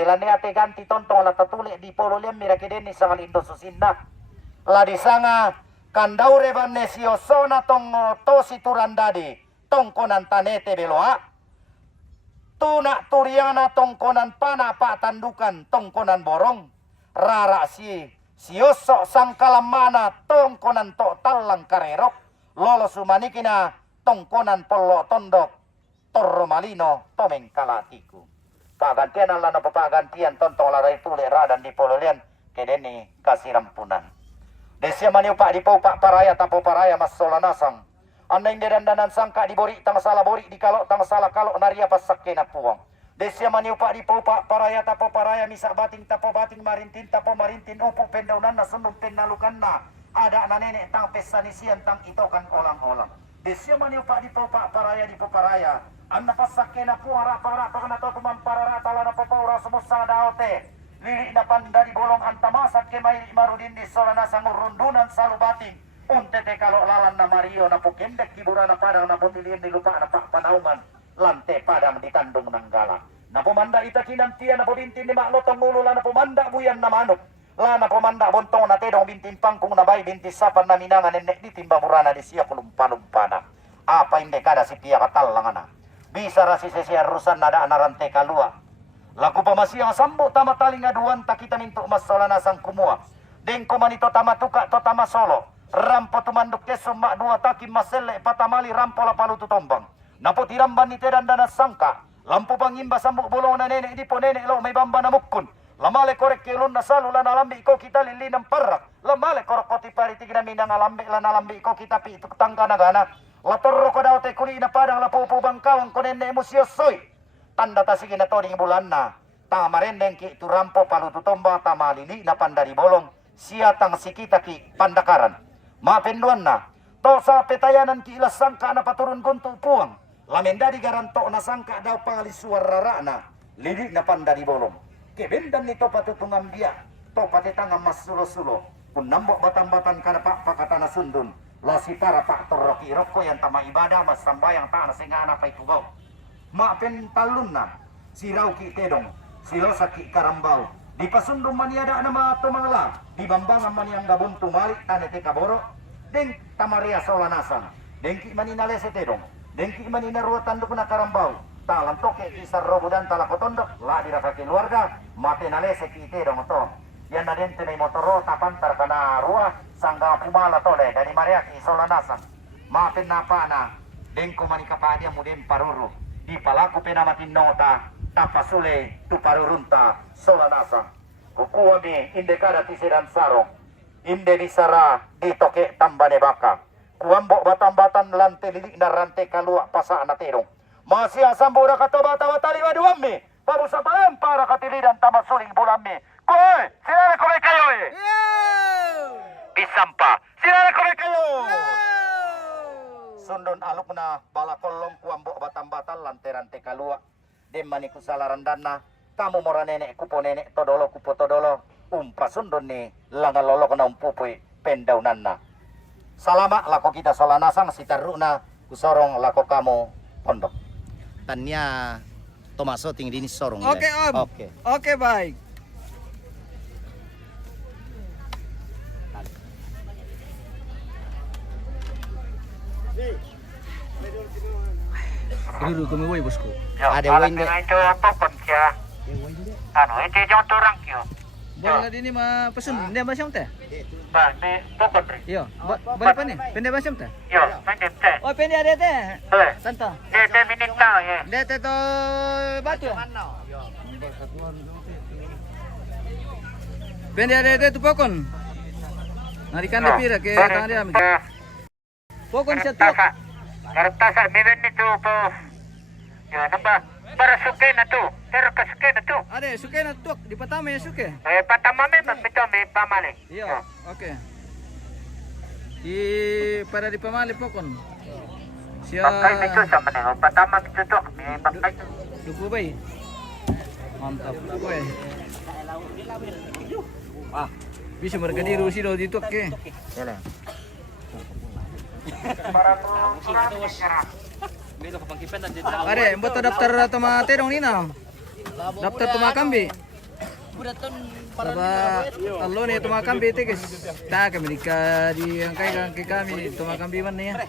bila ni ate ganti tontong la tatulik di polo liam mira kedeni sangal indo susinna la di sanga kandaure banne siosona tong tosi turandadi tongkonan tanete beloa tuna turiana tongkonan pana pa tandukan tongkonan borong rara siosok sangkalam mana tongkonan to talang karerok lolo sumanikina tongkonan polo tondok torro malino tomeng kalatiku pagantian ala na pagantian tontong larai tule radan di pololian kedeni kasih rampunan desya maniu pak di pak paraya tapo paraya mas solanasang andeng dandanan sangka dibori tang salah bori di kalok tang salah kalok naria pasak kena puang desya maniu pak di pak paraya tapo paraya misak bating tapo bating marintin tapo marintin upu pendaunan na sundum pennalukan na ada na nenek tang pesanisian tang itokan olang-olang desya maniu pak di pak paraya di paraya anna pasak kena puang rapa kana to tuman parara talana papaura semusa daote lili dapan dari bolong antamasak kemai marudin di solana sangur rundunan salu bating untete kalau lalan na Mario na pukendek kiburana padang na puntilin dilupa na pak panauman lante padang ditandung ng galak na pumanda ita kinantian na pubintin ni maklotong ulo la na pumanda buyan na manok la na pumanda bontong na tedong bintin pangkung na bay bintis sapan na minangan nenek di timba murana di siya kulumpa-lumpana apa hindi kada si piya katalangan na bisa rasi sesiya rusan nada narante kalua laku pamasiyang sambo tama taling aduan takita minto masolana sang kumua dengko manito tama tuka to tama solo rampo tumanduk kesum mak dua takim masele patamali rampo la palu tutombang napo tiramban ni tedan dana sangka lampu pangimba sambuk bolong na nenek di po nenek lo may bamba na mukun lamale korek kilun na salu la nalambi ko kita lilinang parak lamale korok koti pariti kina minang alambi la nalambi ko kita pi ituk tangka nagana la torro ko daw te kuli na padang la pupu bangkawang ko nenek musyosoy tanda tasigi na toring bulan na tama rendeng ki tu rampo palu tutomba tama lili na pandari bolong siatang sikita ki pandakaran mapenduan na to sa petayanan ki ilas sangka na paturun guntu puang lamen dari garanto na sangka daw pangalisuar rara na lili na pandari bolong kebendan nito patutungan dia to patitangam mas sulo-sulo kun nambok batang-batang kana pak pakatana sundun lasi para pak torroki rokko yang tama ibadah mas sambayang ta na singana pay tugaw mapen talun na siraw ki tedong silo saki karambau di pasundum maniada nama tumangla di bambangan maniang gabun tumalik tanete kaboro deng tamaria solanasan dengki manina lese tedong dengki manina ruwa tanduk na karambau talam toke kisar robudan talakotondok la dirasa keluarga mate na lese ki tedong to yan na dente may motoro tapantar kana ruwa sangga pumala tole dari maria ki solanasan mapen napa na dengko manikapadia muden paruru di palaku penamatin nota tapasule tu parurunta solanasa kukuami inde kada tisiran sarong inde disara di toke tambane baka kuambok batambatan lante lilik na rante kalua pasa anaterong masih asambura katobata watali waduami pabusa palam para katilidan tamasuling bulami koy silare kome kayo bisampa silare kome kayo sundon aluk na balakolong kuambok batambatan lante rante kalua demani kusalaran dana kamu mora nenek kupo nenek todolo kupo todolo umpa sundon ni langan lolok na umpupui pendaunan na salama lako kita solanasang sitaruna kusorong lako kamu pondok tanya Tomaso tinggi ini sorong oke om oke baik dulu kami woi bosku ada woi itu apa pun ya anu itu jangan orang kyo boleh ini mah pesun dia bahasa teh ba di pokon iya boleh apa nih pendek bahasa teh yo pendek teh oh pendek ada teh santo teh minita ya dia teh to batu pendek ada teh tu pokon narikan dia pira ke tangan dia ambil pokon satu Kartasa milen itu po. Ya napa? Para suke na tu. Pero kasuke na tu. Ade suke na tu. Di patama ya suke. Patama me mabito me pamali. Iya. Oke. Di para di pamali pokon. Siya. Bakay bito sa mana. Patama bito tu. May bakay. Dugo bay. Mantap. Oke. Ah. Bisa mergadiru si do dito ke. Yala. Are, buat daftar toma terong ni na. Daftar toma kambi. Aba, alo nih tumakambi ite guys. Ta kami di angkai kami tumakambi man nih ya.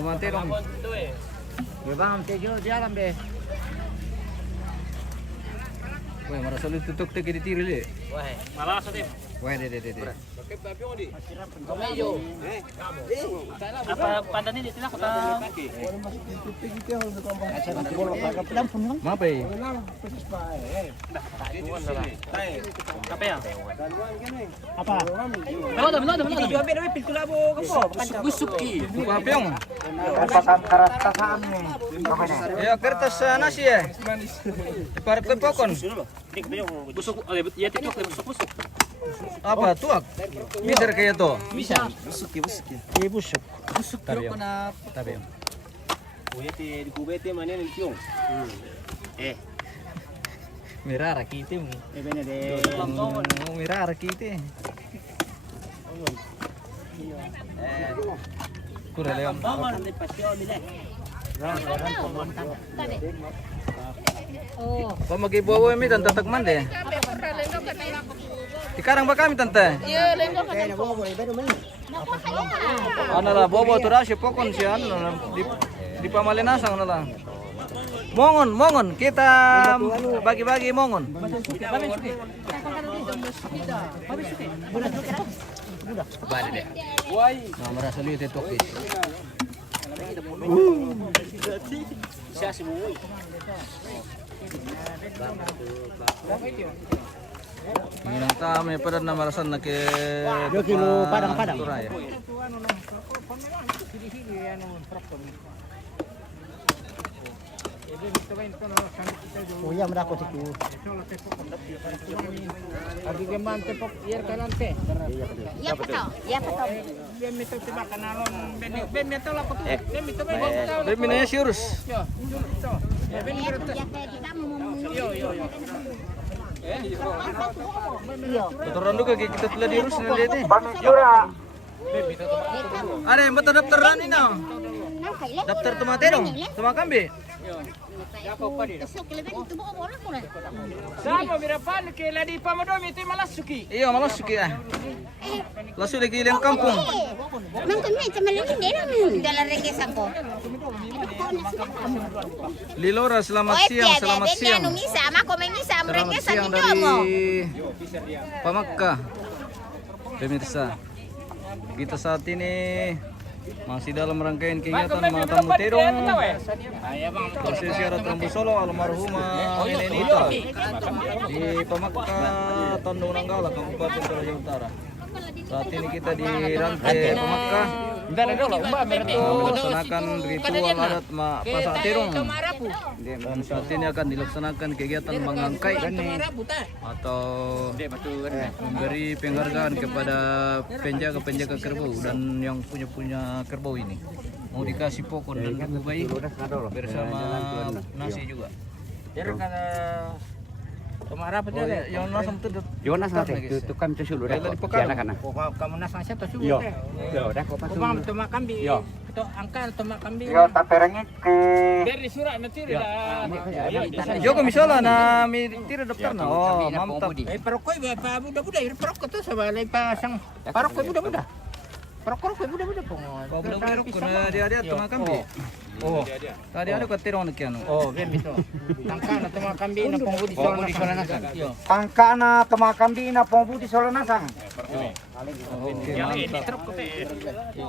Tumantirong. Bebang tejo jalan be. Wah, marah sulit tutuk teki di tiri le. Wah, malah sedih. Wah, de. Apa pandan ini tidak kota? Mapa eh? Apa ya? Apa? Busuki. Buka apa yang? Kertasan kertasan nih. Ya kertas nasi ya. Ibarat kue pokon. Busuk, ya TikTok busuk. Apa tuak? Miser kayak to. Bisa. Busuk. Tabi yang. Tabi yang. Merah rakite mo. Merah rakite. Kurang leon. Oh. Pamagibawa mi tante takman deh. Sekarang ba kami tante? Iya, lengkap kan. Ano lah, bobo tura si pokon si ano di pamalinasang ano lang. Mongon, kita bagi-bagi mongon. Bade deh. Nah, merasa lihat itu guys. Minang kami pada namarasan na ke padang. Turaya. Kuya merako siku. Abi gaman tepok ier kalante. Ya betul. Ben mito tiba kanalon ben mito la kutu. Ben mito ben mito. Demi nanya siurus. Ben mito. Yo. Betulan juga kita telah diurus nih lihat nih. Jura. Ada yang betul daftaran ini no. Daftar tomate dong, sama kambi. Sama birapan ke ladi pamadomi ti malasuki. Iya malas suki ah. Lasu di kilang kampung. Mangkon me tamalin dera men dalam regesan ko. Lilora selamat siang, selamat siang. Anu misa ama ko mengisa Selamat regesan siang itu dari mo. Pamakka. Pemirsa, kita saat ini masih dalam rangkaian kegiatan Matamu Terong proses syarat Rambu Solo almarhumah Nenita di Pamakka, Tandung Nanggala, Kabupaten Toraja Utara. Saat ini kita di rantai Pamakka melaksanakan ritual adat Pasak Terong, dan saat ini akan dilaksanakan kegiatan mengangkai atau memberi penghargaan kepada penjaga-penjaga kerbau dan yang punya kerbau ini. Mau dikasih pokon dan buku bayi bersama nasi juga. Tumara pa dere. Yang nasi itu Jonas nanti tu kami tu sulu dah. Kana. Kamu nasa siya to sugo. Yo. Yo dah ko pa. Kumam tumakambi. To angkan tumakambi. Yo taperangit ke Dari surat na tiri la. Joko misalnya na mi tira daftar na. Oh, mantap. Parokoy ba pa buda-buda ir parok to sa balay pa sang parokoy buda-buda. Parokoy buda-buda po. Budak-budak kuna dia tumakambi. Oh, tadi ada katerong na kiano. Oh, ben bito. Angkan na tumakambi na pambudi sa nasan. Yo. angka na tumakambi na pembudi Solonasang. Oke, mantap.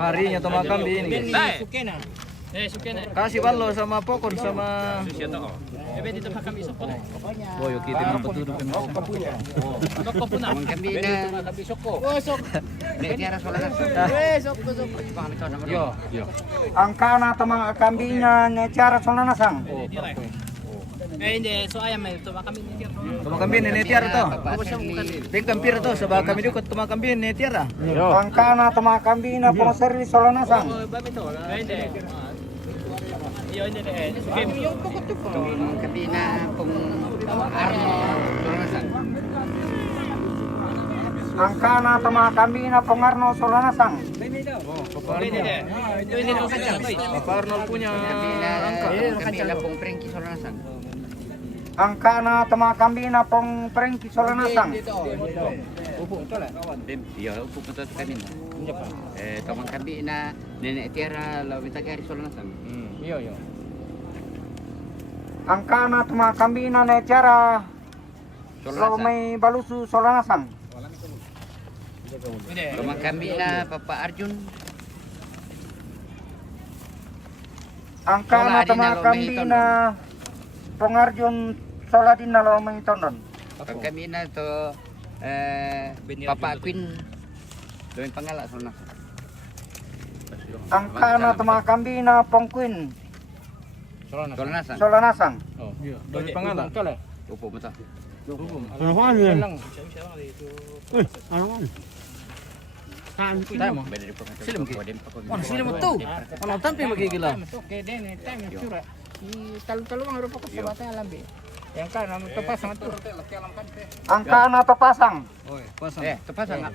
Harinya tumakambi ini. guys. Suke na. Suke na. Kasih ballo sama pokon sama Ben dito makambi sa pala. boyo kita mapatudo pemirsa. Soko po na. Kambi na kambi soko. Oh, sok. Tiara sola na. Sok. Yo. Angka na tumakambi na cara Solonasang. Hindi, so ayam may tumakambi ni Tiara. Tumakambi ni tiara to. Ding kampir to sa baka kami dukot tumakambi ni tiara. Angka na tumakambi na pong service Solonasang. Hindi. Yo, hindi. Suke mo yung tukot-tukot. Kambi na pong Arno. Angka na tumakambi na pong Arno Solonasang. Pak Arnold punya angka. Kambi na pong Frankie Solonasan. Angkana tumakambina pong Prengki Solanasang. Upo ito lah. Iya, upo ko kami na. Tamang kami na Nenek Tiara lawi tagari Solanasang. Iyo. Angkana tumakambina na Tiara Solanasang. may balusu Solanasang. Tamang kami na Papa Arjun. Angkana tumakambina Pongarjun Soladin na lo may tondon. Pag kami na to Papa Queen. Doon pangala Solanasang. Angkana tumakambina Pongquin Solanasang. Solanasang. Iya, dari pangalan. Ito lah. Upo mo to. Lang. Tayo mo. Beda di po. Sila mo, Ki? Ano Sila mo to. Ano tampi magigila? Oke, deh, time curah. I talu-talu ang rupa ko sa bata lambi. Yang kan ito pasang ito. Angkana topasang. Oy, pasang. Tepasang nga.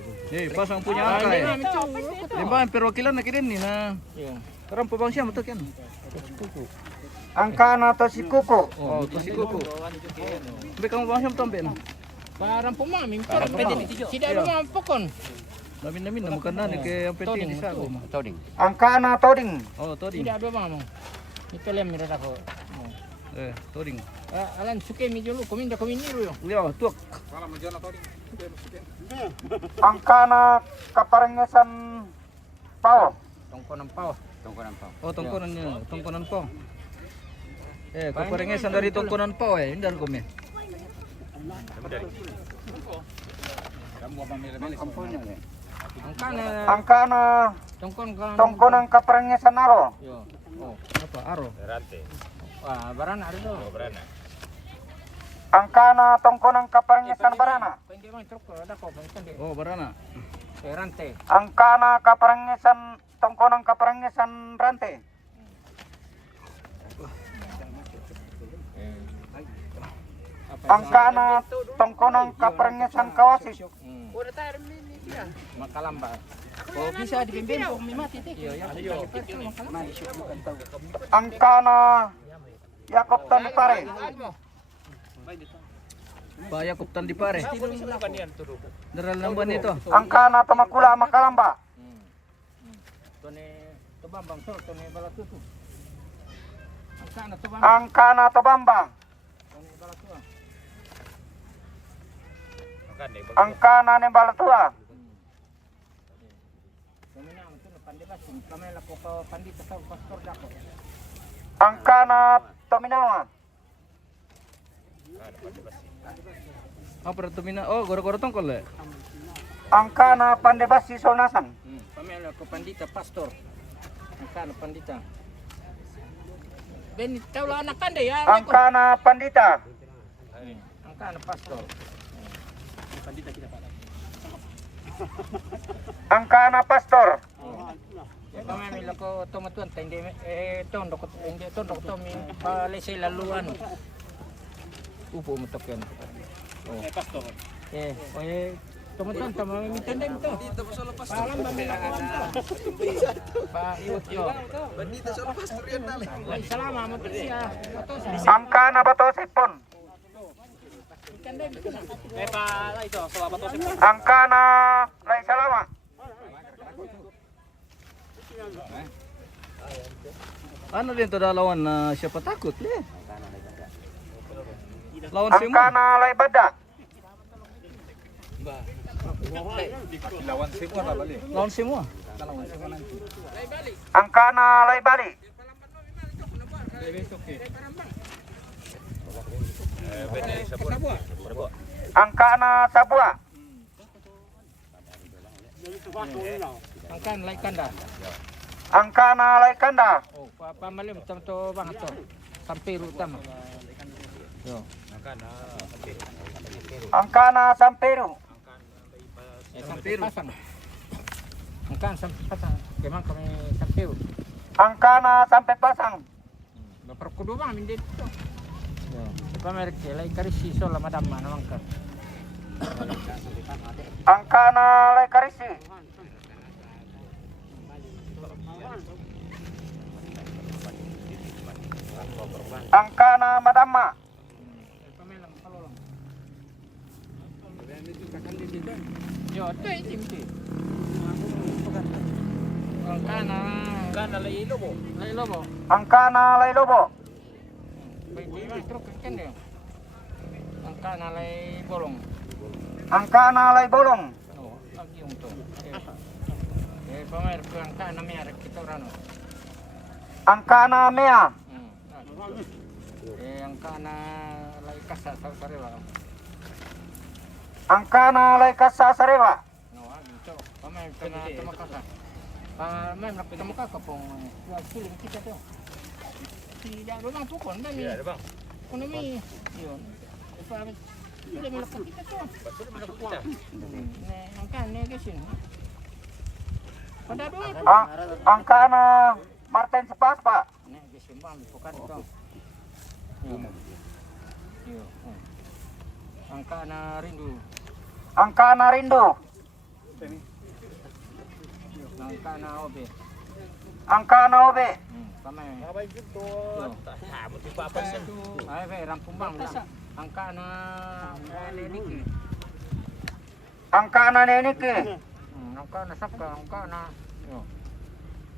Pasang punya angka Hindi ya. namin ito. Di ba, pero wakilan na kinin ni na. Karang pabang siya mo to kan. Angkana to si Kuko. Oh, to si Kuko. Be kamu bang siya mo tambe na. Parang pumaming. Parang pwede dito. Sida mo mampokon. Namin na mukan na ni kay ang peti ni sa ko. Toding. Angkana Toding. Oh, toding. Sida ba mo? Ito lang mira ako. Toding. Alan suke mi jolo kuminda kuminiru yo. Yo, tuak. Angkana Kaparengesan Pao. Tongko ng pao. Oh, tongkonan niya, tongkonan po. Kaparengesan dari tongkonan po indal ko me. Angkana Tongkon ka. Tongkonang Kaparengesan Aro. Yo. Apa? Aro. Barana ada to. Angkana Tongkonang Kaparengesan Barana. Pwede mo truk ada ko bangkan di. Oh, barana. Rante. Angkana Kaparengesan Tongkonang Kaparengesan Rante. Angkana Tongkonang Kaparengesan Kawasi. Makalamba. Oh bisa dibimbing kung may mati tik. Angkana Yakob Tanipare. Paya kuptan di pare. Daral namban ito. Angkana Tamakula Makalamba. Tone tobambang to tone balatutu. Angkana tobambang Angkana Tobamba. tone balatutu. Angkana Nembalatua. Kuminang ito na pandibasin. Kamay la ko pandita sa pastor dako. Angkana Tominawa. Apa ito mina? Oh, goro-goro tongkol eh. Angkana Pandebasi Sonasan. Kamay la ko pandita pastor. Angkana pandita. Ben tahu lah anak pandai ya. Angkana Pandita. Angkana pastor. Angkana Pastor. Kami mila ko tumatuan hindi tondo ko hindi tondo ko mi balay sa laluan. Upo mo takyan. Oh. Pastor. Tumatuan tama mi tanda mo to. Dito sa lepas. Palam ba mi Pa iwat yo. Bandita sa pastor yan dali. Salama mo siya. Angkana Batosipon. Ito, sa bato si Angkana Laisalama. Ano din to lawan na siya patakot eh. Lawan si mo. Angkana Laibada. Lawan si mo. Angkana Laibali. Angkana Sabua. Angkan lai kanda. Angkana Laikanda. Oh, pamalim tam to bang to. Sampai utama. Yo. Angkana Samperu. Sampai pasang. Angkan sampai pasang. Kemang kami sampai. Angkana Sampai Pasang. Berkudu bang min dito. Yo. Pamer ke lai karisi so la madam mana mangka. Angkana Laikarisi. Angkana Madama. Yo, ito itim ti. Ang kana. Kana lay lobo. Laylo mo. Angkana lay lobo. Pwede ba truk kan dia. Ang kana lay bolong. Angkana lay bolong. Oh, lagi yung to. Pamer ko ang kana may kita rano. Angkana mea. Ang kana lay kasa sa sarewa. Angkana lay kasa sarewa. No, dito. Pamer ko na tumakasa. Pamer na tumakaka pong suling kita to. Tidak ada bang pukon ba ni? Ada bang. Kuno mi. Yun. Pamer sudah melakukan kita to. Betul menakut kita. Ang kana kesin. Pada doon. Angkana Martin Sepas, Pak. Nek kesin bang bukan to. Yo. Ang kana rindu. Angkana rindu. Ang kana obe. Angkana obe. Pamer. Abay gitu. Sama di apa sih? Ay, be, rampung bang. Ang kana neniki. Angkana neniki. Ang kana sakka, ang kana. Yo.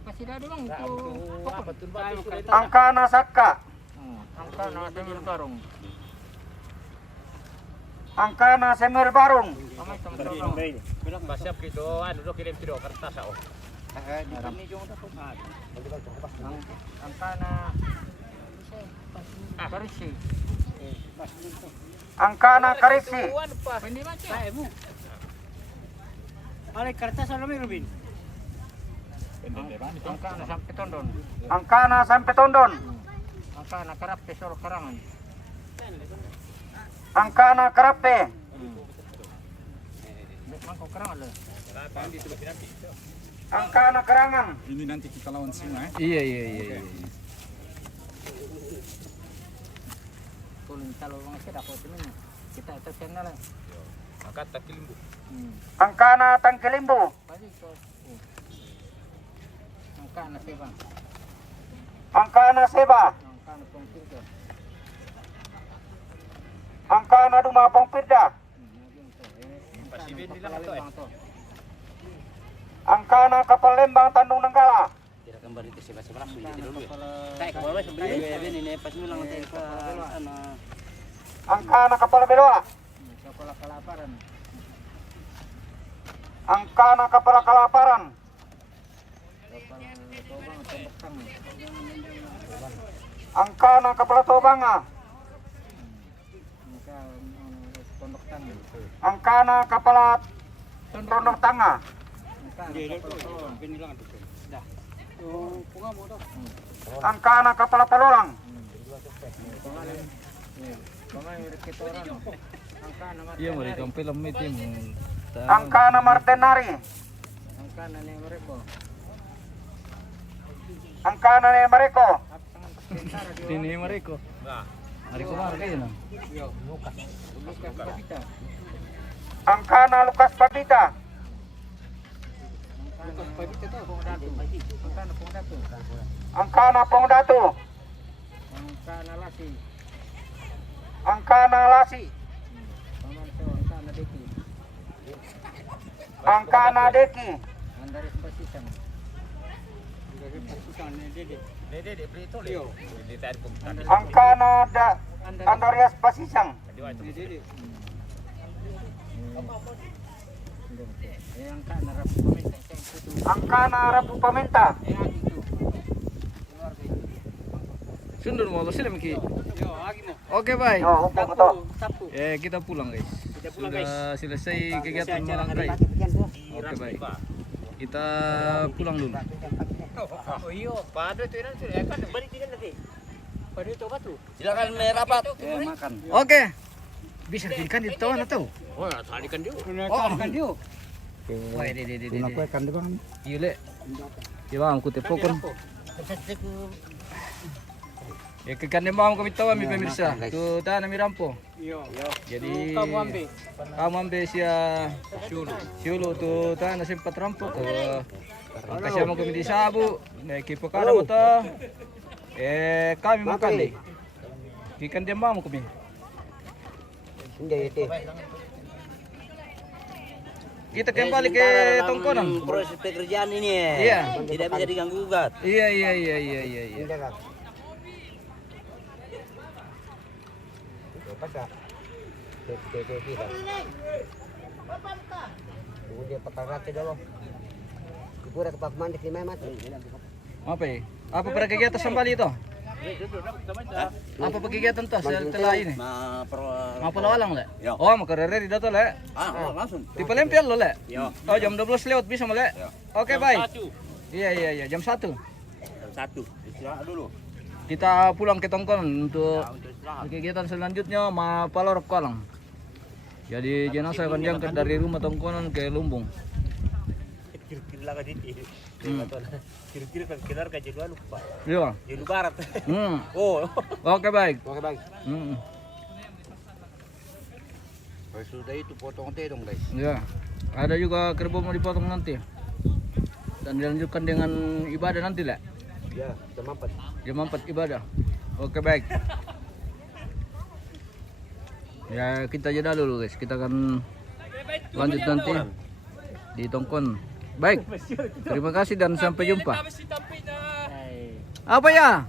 Masih ada bang tu. Betul betul. Angkana sakka. Ang kana semir barong. Angkana semir barung. Kamay sama-sama. Siap gitu, anu do kirim video kertas oh. Ang kana karisi. Angkana karisi. Pwede ba siya? Alay kertas ano may Rubin? Ang kana sampai tondon. Angkana sampai tondon. Ang kana karape solo karangan. Angkana karape. Mangkok karangan le. Angkana kerangan. Ini nanti kita lawan singa Iya. Kulin talo mga sila ko timin. Kita ito channel lang. Angkat takilimbu. Angkana tangkilimbu. Pwede ito. Ang kana seba. Angkana seba. Ang kana pong tirga. Angkana dumapong pirda. Pasibin nila to eh. Angkana kapal lembang Tanjung Nenggala. Tidak kembali ke siapa siapa langsung jadi dulu. Kayak kemana sebelumnya? Ini pas bilang nanti ke Angkana kapal beloa. Kepala kelaparan. Angkana kapal kelaparan. Kepala tobang tembak tangan. Angkana kapal tobanga. Tondok tangan. Angkana kapal tondok tanga. Angkana kapal palolang. Iya, mereka film itu Angkana Martenari. Angkana ni mereka. Angkana ne Mareko. Ini mereka. Hari kemarin kayaknya. Lukas Papita. Angkana Lukas Papita. Lukas Papita tu Pongdatu. Angkana Pongdatu. Angkana Pongdatu. Angkana Lasi. Angkana Lasi. Angkana Deki. Angkana Deki. Andaris Pasisang. Dede beli itu leh. Di tadi pun. Angkana Andarias Pasisang. Angkana Rapu Pamenta. Angkana Rapu Pamenta. Sundur mau sih Ki. Oke, baik. Yo, oke betul. Kita pulang, guys. Sudah selesai kegiatan merangkai. Oke, baik. Kita pulang dulu. Oh iya, pada itu nanti kan balik tinggal nanti. Pada itu apa tuh? Silakan merapat. Makan. Oke. Bisa ikan di tahu atau? Oh, tadi kan dia. Oh, makan dia. Wah, de. Aku ikan di bang. Iya, Le. Iya, bang, aku telepon. Ya kekan bang kami tahu kami pemirsa. Tu dah nami rampo. Jadi kamu ambil sia siulu tu dah nasi sempat rampo tu. Kasih mau kami di sabu. Naik kipo kana mata. Kami makan deh. Ikan dia mau kami. kita kembali ke tongkonan. Proses pekerjaan ini Iya. tidak bisa diganggu gugat. Iya. Apa ya? Apa pada kegiatan sembali itu? Apa kegiatan tuh setelah ini? Mau pelawalang le? Oh, mau kerere di data le? Langsung. Tipe lempian lo le? Yo. Oh, jam 12 lewat bisa le? Oke, baik. Iya, jam 1. Satu. Istirahat dulu. Kita pulang ke tongkonan untuk kegiatan selanjutnya ma palorok kolang. Jadi jenazah akan diangkat dari rumah tongkonan ke Lumbung. Kira-kira lah kan ini. Kira-kira kan kelar ke Jeluan lupa. Iya. Jelu Barat. Oh. Oke, baik. Sudah itu potong dong guys. Ya. Ada juga kerbau mau dipotong nanti. Dan dilanjutkan dengan ibadah nanti lah. Ya, jam 4. Jam 4 ibadah. Oke, baik. Ya, kita jeda dulu guys. Kita akan lanjut nanti di Tongkon. Baik. Terima kasih dan sampai jumpa. Apa ya?